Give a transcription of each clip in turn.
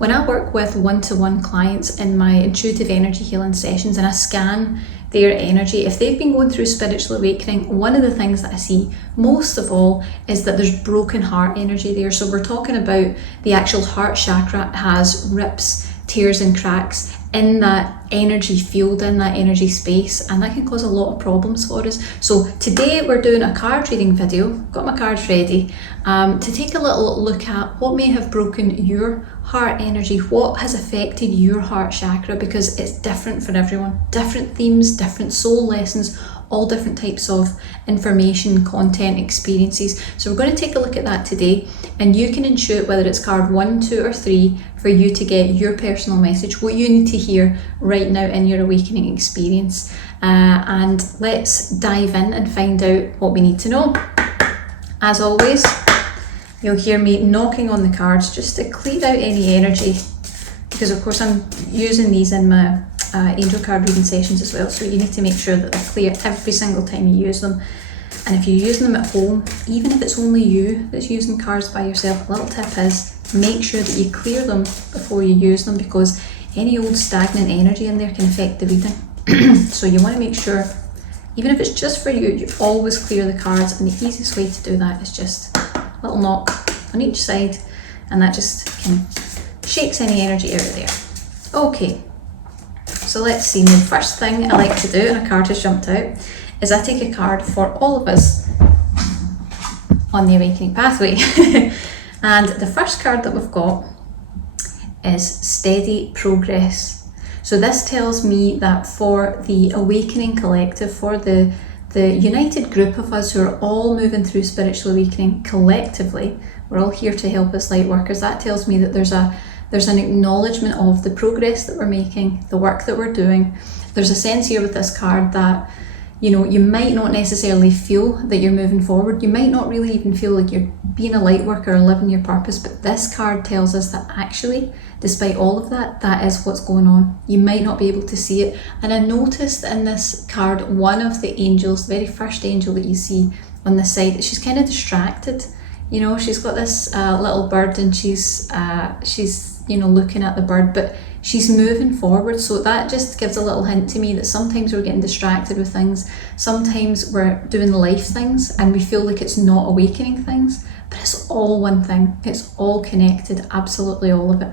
When I work with one-to-one clients in my intuitive energy healing sessions and I scan their energy, if they've been going through spiritual awakening, one of the things that I see most of all is that there's broken heart energy there. So we're talking about the actual heart chakra has rips, tears and cracks in that energy field, in that energy space, and that can cause a lot of problems for us. So today we're doing a card reading video, got my cards ready, to take a little look at what may have broken your heart energy, what has affected your heart chakra, because it's different for everyone, different themes, different soul lessons, all different types of information, content, experiences. So we're going to take a look at that today, and you can intuit whether it's card 1, 2 or 3 for you to get your personal message, what you need to hear right now in your awakening experience. And let's dive in and find out what we need to know. As always, you'll hear me knocking on the cards just to clear out any energy, because of course I'm using these in my angel card reading sessions as well, so you need to make sure that they're clear every single time you use them. And if you're using them at home, even if it's only you that's using cards by yourself, a little tip is make sure that you clear them before you use them, because any old stagnant energy in there can affect the reading. So you want to make sure, even if it's just for you, you always clear the cards, and the easiest way to do that is just a little knock on each side, and that just kind of shakes any energy out of there. Okay, so let's see. Now, the first thing I like to do, and a card has jumped out, is I take a card for all of us on the awakening pathway. And the first card that we've got is Steady Progress. So this tells me that for the awakening collective, for the united group of us who are all moving through spiritual awakening collectively, we're all here to help as light workers. That tells me that there's an acknowledgement of the progress that we're making, the work that we're doing. There's a sense here with this card that, you know, you might not necessarily feel that you're moving forward. You might not really even feel like you're being a light worker or living your purpose, but this card tells us that actually, despite all of that, that is what's going on. You might not be able to see it. And I noticed in this card, one of the angels, the very first angel that you see on the side, that she's kind of distracted. You know, she's got this little bird, and she's you know, looking at the bird, but she's moving forward. So that just gives a little hint to me that sometimes we're getting distracted with things. Sometimes we're doing life things and we feel like it's not awakening things, but it's all one thing. It's all connected, absolutely all of it.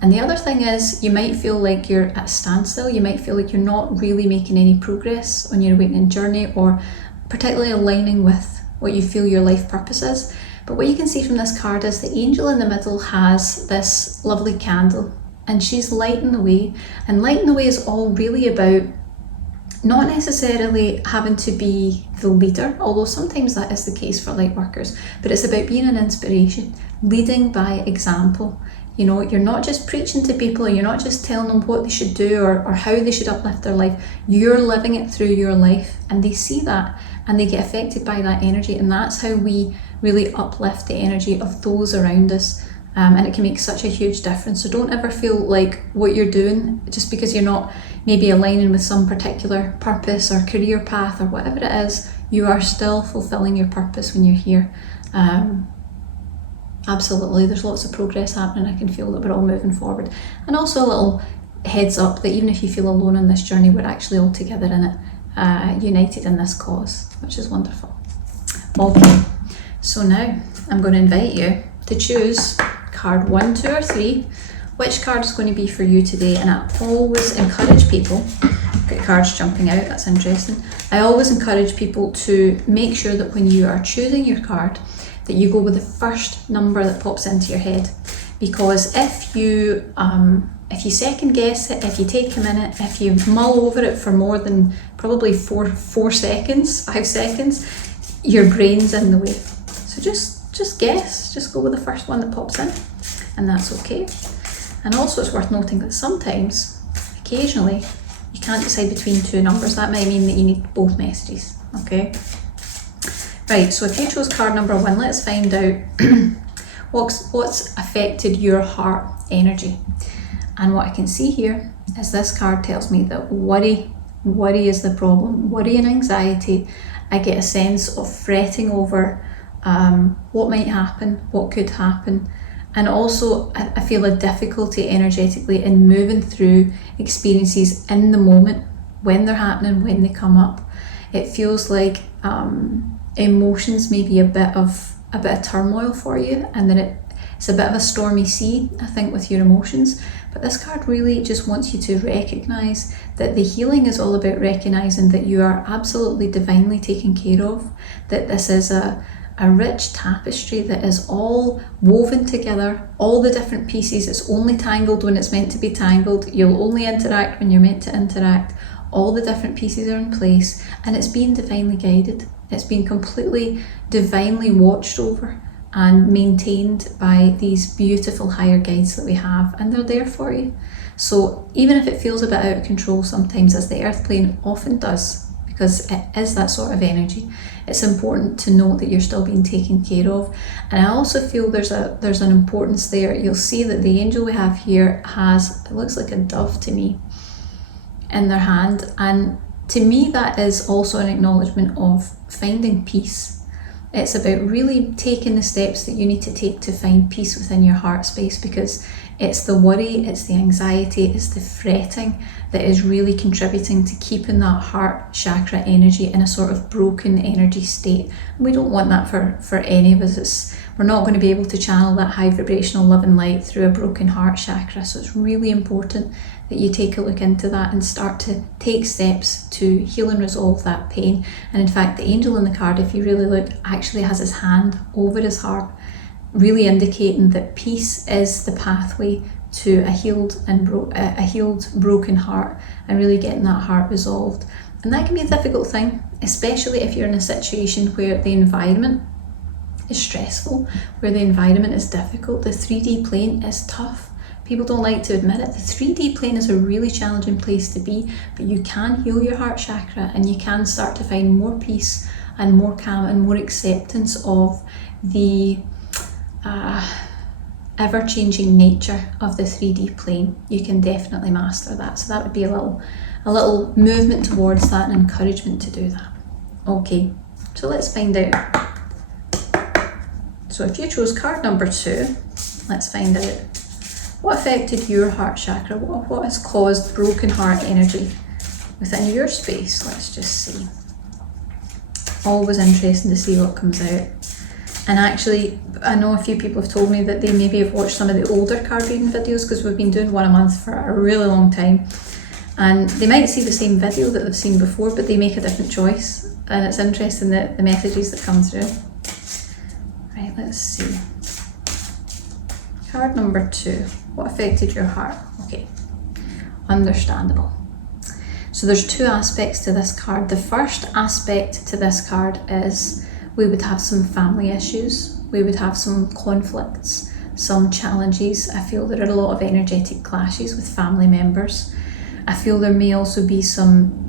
And the other thing is, you might feel like you're at a standstill. You might feel like you're not really making any progress on your awakening journey, or particularly aligning with what you feel your life purpose is. But what you can see from this card is the angel in the middle has this lovely candle, and she's lighting the way. And lighting the way is all really about not necessarily having to be the leader, although sometimes that is the case for light workers, but it's about being an inspiration, leading by example. You know, you're not just preaching to people, and you're not just telling them what they should do or how they should uplift their life. You're living it through your life, and they see that and they get affected by that energy, and that's how we really uplift the energy of those around us. And it can make such a huge difference. So don't ever feel like what you're doing, just because you're not maybe aligning with some particular purpose or career path or whatever it is, you are still fulfilling your purpose when you're here. Absolutely, there's lots of progress happening. I can feel that we're all moving forward. And also a little heads up that even if you feel alone on this journey, we're actually all together in it, united in this cause, which is wonderful. Okay, so now I'm going to invite you to choose card 1, 2 or 3, which card is going to be for you today. And I always encourage people, get cards jumping out, that's interesting. I always encourage people to make sure that when you are choosing your card, that you go with the first number that pops into your head. Because if you second guess it, if you take a minute, if you mull over it for more than probably 4 seconds, 5 seconds, your brain's in the way. So just guess, just go with the first one that pops in, and that's okay. And also it's worth noting that sometimes, occasionally, you can't decide between 2 numbers. That might mean that you need both messages, okay? Right, so if you chose card number 1, let's find out what's affected your heart energy. And what I can see here is this card tells me that worry is the problem. Worry and anxiety. I get a sense of fretting over what might happen, what could happen, And also I feel a difficulty energetically in moving through experiences in the moment when they're happening, when they come up. It feels like emotions may be a bit of turmoil for you, and then it's a bit of a stormy sea, I think, with your emotions. But this card really just wants you to recognize that the healing is all about recognizing that you are absolutely divinely taken care of, that this is a rich tapestry that is all woven together, all the different pieces. It's only tangled when it's meant to be tangled. You'll only interact when you're meant to interact. All the different pieces are in place, and it's being divinely guided. It's being completely divinely watched over and maintained by these beautiful higher guides that we have, and they're there for you. So even if it feels a bit out of control sometimes, as the earth plane often does, because it is that sort of energy, it's important to know that you're still being taken care of. And I also feel there's an importance there. You'll see that the angel we have here has, it looks like a dove to me, in their hand, and to me that is also an acknowledgement of finding peace. It's about really taking the steps that you need to take to find peace within your heart space, because it's the worry, it's the anxiety, it's the fretting that is really contributing to keeping that heart chakra energy in a sort of broken energy state. And we don't want that for any of us. We're not going to be able to channel that high vibrational love and light through a broken heart chakra. So it's really important that you take a look into that and start to take steps to heal and resolve that pain. And in fact, the angel in the card, if you really look, actually has his hand over his heart, really indicating that peace is the pathway to a healed broken heart, and really getting that heart resolved. And that can be a difficult thing, especially if you're in a situation where the environment is stressful, where the environment is difficult. The 3D plane is tough. People don't like to admit it. The 3D plane is a really challenging place to be, but you can heal your heart chakra, and you can start to find more peace and more calm and more acceptance of the ever-changing nature of the 3D plane. You can definitely master that. So that would be a little movement towards that and encouragement to do that. Okay, so let's find out. So if you chose card number 2, let's find out what affected your heart chakra. What has caused broken heart energy within your space? Let's just see. Always interesting to see what comes out. And actually, I know a few people have told me that they maybe have watched some of the older card reading videos, because we've been doing one a month for a really long time. And they might see the same video that they've seen before, but they make a different choice. And it's interesting the messages that come through. Right, let's see. Card number 2. What affected your heart? Okay, understandable. So there's 2 aspects to this card. The first aspect to this card is we would have some family issues. We would have some conflicts, some challenges. I feel there are a lot of energetic clashes with family members. I feel there may also be some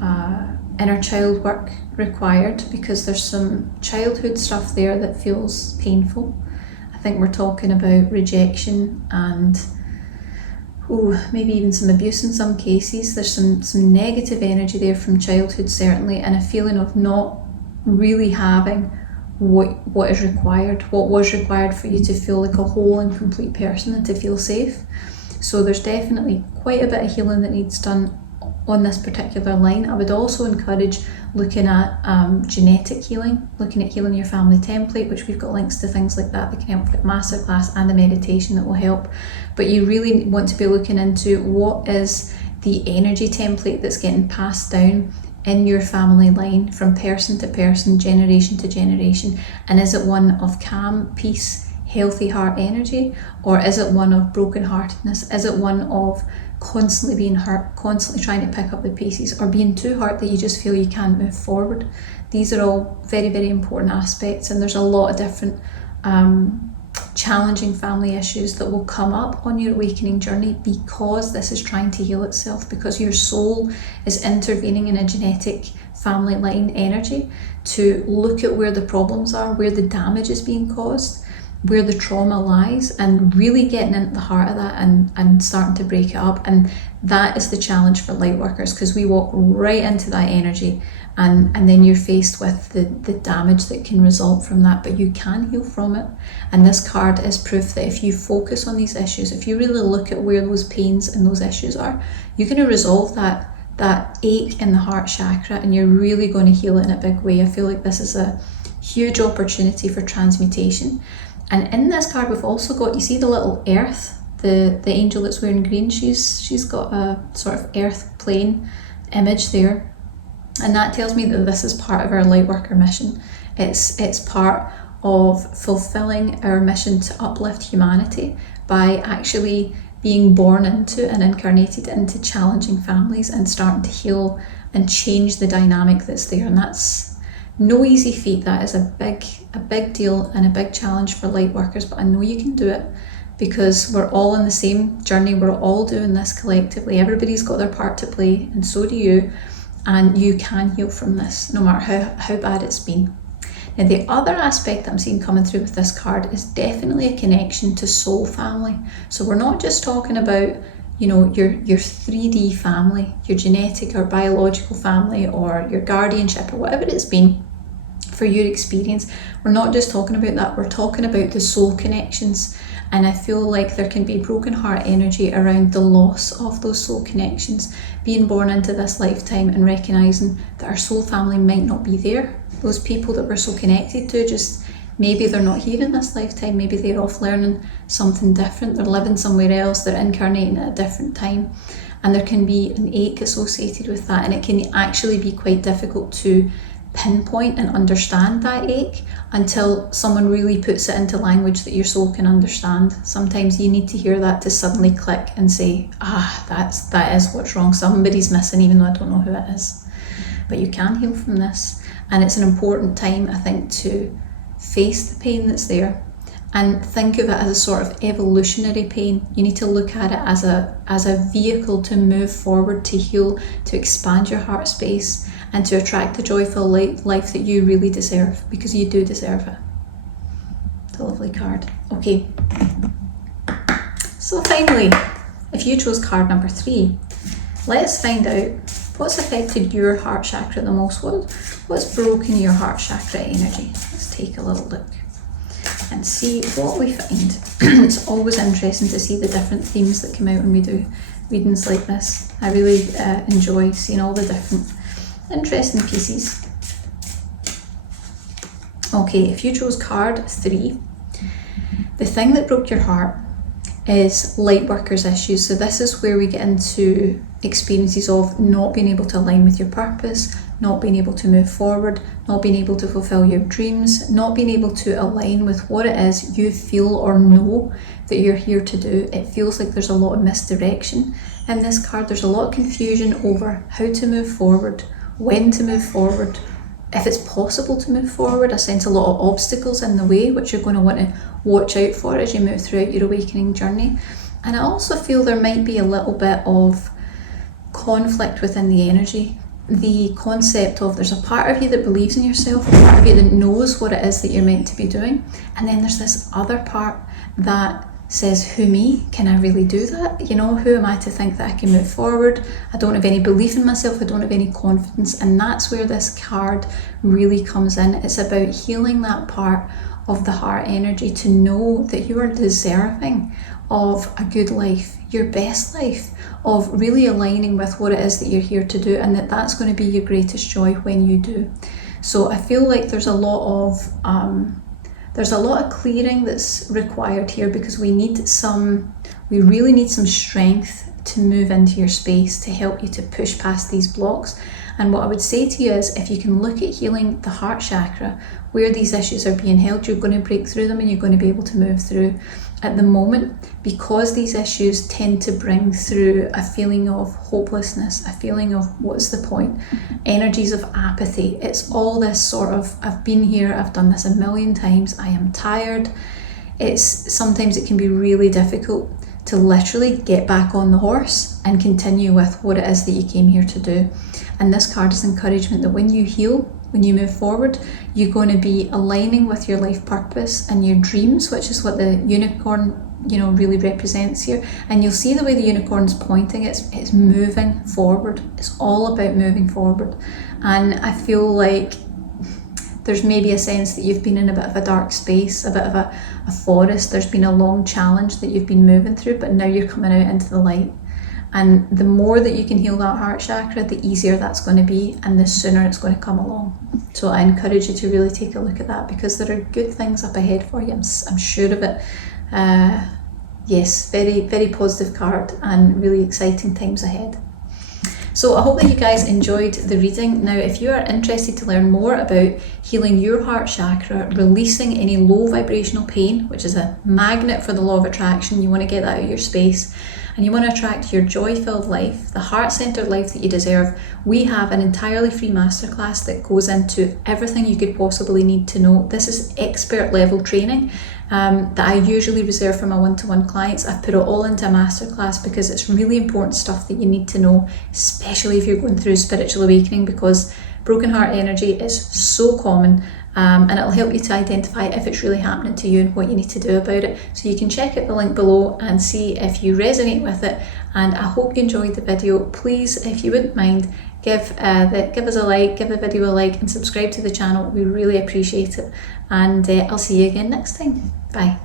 inner child work required, because there's some childhood stuff there that feels painful. I think we're talking about rejection and maybe even some abuse in some cases. There's some negative energy there from childhood, certainly, and a feeling of not really having what is required, what was required for you to feel like a whole and complete person and to feel safe. So there's definitely quite a bit of healing that needs done on this particular line. I would also encourage looking at genetic healing, looking at healing your family template, which we've got links to things like that can help with masterclass and the meditation that will help. But you really want to be looking into what is the energy template that's getting passed down in your family line from person to person, generation to generation. And is it one of calm, peace, healthy heart energy, or is it one of brokenheartedness? Is it one of constantly being hurt, constantly trying to pick up the pieces, or being too hurt that you just feel you can't move forward? These are all very, very important aspects, and there's a lot of different challenging family issues that will come up on your awakening journey, because this is trying to heal itself, because your soul is intervening in a genetic family line energy to look at where the problems are, where the damage is being caused. where the trauma lies, and really getting into the heart of that and starting to break it up. And that is the challenge for light workers, because we walk right into that energy, and then you're faced with the damage that can result from that, but you can heal from it. And this card is proof that if you focus on these issues, if you really look at where those pains and those issues are, you're going to resolve that ache in the heart chakra, and you're really going to heal it in a big way. I feel like this is a huge opportunity for transmutation. And in this card we've also got, you see the little earth, the angel that's wearing green, she's got a sort of earth plane image there, and that tells me that this is part of our light worker mission. It's part of fulfilling our mission to uplift humanity by actually being born into and incarnated into challenging families and starting to heal and change the dynamic that's there. And that's no easy feat. That is a big deal and a big challenge for light workers, but I know you can do it, because we're all in the same journey. We're all doing this collectively. Everybody's got their part to play, and so do you, and you can heal from this no matter how bad it's been. Now, the other aspect that I'm seeing coming through with this card is definitely a connection to soul family. So we're not just talking about, you know, your 3D family, your genetic or biological family, or your guardianship, or whatever it's been for your experience. We're not just talking about that, we're talking about the soul connections. And I feel like there can be broken heart energy around the loss of those soul connections, being born into this lifetime and recognizing that our soul family might not be there. Those people that we're so connected to, just maybe they're not here in this lifetime, maybe they're off learning something different, they're living somewhere else, they're incarnating at a different time. And there can be an ache associated with that, and it can actually be quite difficult to pinpoint and understand that ache until someone really puts it into language that your soul can understand. Sometimes you need to hear that to suddenly click and say, that is what's wrong. Somebody's missing, even though I don't know who it is. But you can heal from this, and it's an important time, I think, to face the pain that's there and think of it as a sort of evolutionary pain. You need to look at it as a vehicle to move forward, to heal, to expand your heart space, and to attract the joyful life that you really deserve, because you do deserve it. It's a lovely card. Okay, so finally, if you chose card number 3, let's find out what's affected your heart chakra the most. What's broken your heart chakra energy? Let's take a little look and see what we find. It's always interesting to see the different themes that come out when we do readings like this. I really enjoy seeing all the different interesting pieces. Okay, if you chose card 3, the thing that broke your heart is light workers issues. So this is where we get into experiences of not being able to align with your purpose, not being able to move forward, not being able to fulfill your dreams, not being able to align with what it is you feel or know that you're here to do. It feels like there's a lot of misdirection in this card. There's a lot of confusion over how to move forward, when to move forward, if it's possible to move forward. I sense a lot of obstacles in the way, which you're going to want to watch out for as you move throughout your awakening journey. And I also feel there might be a little bit of conflict within the energy. The concept of there's a part of you that believes in yourself, a part of you that knows what it is that you're meant to be doing, and then there's this other part that says, who me? Can I really do that? You know, who am I to think that I can move forward? I don't have any belief in myself, I don't have any confidence. And that's where this card really comes in. It's about healing that part of the heart energy, to know that you are deserving of a good life, your best life, of really aligning with what it is that you're here to do, and that's going to be your greatest joy when you do. So I feel like there's a lot of clearing that's required here, because we really need some strength to move into your space to help you to push past these blocks. And what I would say to you is, if you can look at healing the heart chakra, where these issues are being held, you're going to break through them and you're going to be able to move through. At the moment, because these issues tend to bring through a feeling of hopelessness, a feeling of what's the point, energies of apathy. It's all this sort of, I've been here, I've done this a million times, I am tired. Sometimes it can be really difficult to literally get back on the horse and continue with what it is that you came here to do. And this card is encouragement that when you heal, when you move forward, you're going to be aligning with your life purpose and your dreams, which is what the unicorn, really represents here. And you'll see the way the unicorn's pointing, it's moving forward. It's all about moving forward. And I feel like there's maybe a sense that you've been in a bit of a dark space, a bit of a forest. There's been a long challenge that you've been moving through, but now you're coming out into the light. And the more that you can heal that heart chakra, the easier that's going to be, and the sooner it's going to come along. So I encourage you to really take a look at that, because there are good things up ahead for you. I'm sure of it. Yes, very, very positive card, and really exciting times ahead. So I hope that you guys enjoyed the reading. Now, if you are interested to learn more about healing your heart chakra, releasing any low vibrational pain, which is a magnet for the law of attraction, you want to get that out of your space, and you want to attract your joy-filled life, the heart-centered life that you deserve, we have an entirely free masterclass that goes into everything you could possibly need to know. This is expert level training that I usually reserve for my one-to-one clients. I've put it all into a masterclass because it's really important stuff that you need to know, especially if you're going through spiritual awakening, because broken heart energy is so common. And it'll help you to identify if it's really happening to you and what you need to do about it. So you can check out the link below and see if you resonate with it. And I hope you enjoyed the video. Please, if you wouldn't mind, give us a like, give the video a like, and subscribe to the channel. We really appreciate it. And I'll see you again next time. Bye.